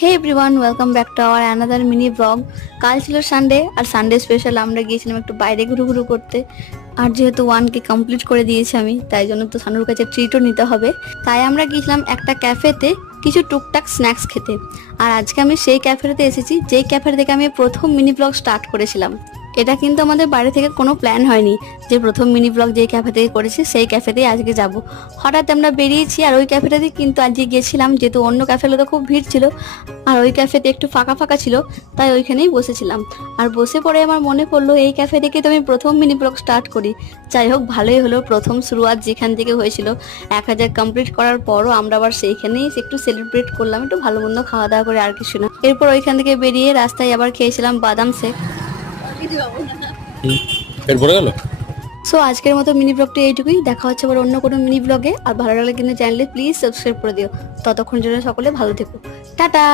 Hey everyone, welcome back to our another mini blog. কাল ছিল Sunday, আর Sunday special আমরা গিয়েছিলাম একটু বাইরে ঘুরু করতে। আর যেহেতু 1K কমপ্লিট করে দিয়েছি আমি, তাই জন্য তো সানুর কাছে ট্রিটও নিতে হবে। তাই আমরা গিয়েছিলাম একটা ক্যাফেতে কিছু টুকটাক স্ন্যাক্স খেতে। আর আজকে আমি সেই ক্যাফেতে এসেছি যেই ক্যাফে থেকে আমি প্রথম মিনি ব্লগ স্টার্ট করেছিলাম। এটা কিন্তু আমাদের বাড়ি থেকে কোনো প্ল্যান হয়নি যে প্রথম মিনি ব্লগ যেই ক্যাফে থেকে করেছি সেই ক্যাফেতেই আজকে যাব। হঠাৎ আমরা বেরিয়েছি, আর ওই ক্যাফেটাতেই কিন্তু আজকে গেছিলাম, যেহেতু অন্য ক্যাফেগুলোতে খুব ভিড় ছিল আর ওই ক্যাফেতে একটু ফাঁকা ফাঁকা ছিল, তাই ওইখানেই বসেছিলাম। আর বসে পড়ে আমার মনে পড়লো এই ক্যাফে থেকে তো আমি প্রথম মিনি ব্লগ স্টার্ট করি। যাই হোক, ভালোই হলো, প্রথম শুরুয়াত যেখান থেকে হয়েছিল। 1000 কমপ্লিট করার পরও আমরা আবার সেইখানেই একটু সেলিব্রেট করলাম, একটু ভালো মন্দ খাওয়া দাওয়া করে, আর কিছু না। এরপর ওইখান থেকে বেরিয়ে রাস্তায় আবার খেয়েছিলাম বাদাম শেক। এরপরে গেল। সো আজকের মতো মিনি ব্লগটা এইটুকুই, দেখা হচ্ছে আবার অন্য কোনো মিনি ব্লগে। আর ভালো লাগলে কিন্তু চ্যানেলে প্লিজ সাবস্ক্রাইব করে দিও। ততক্ষণ জন্য সকলে ভালো থেকো, টাটা।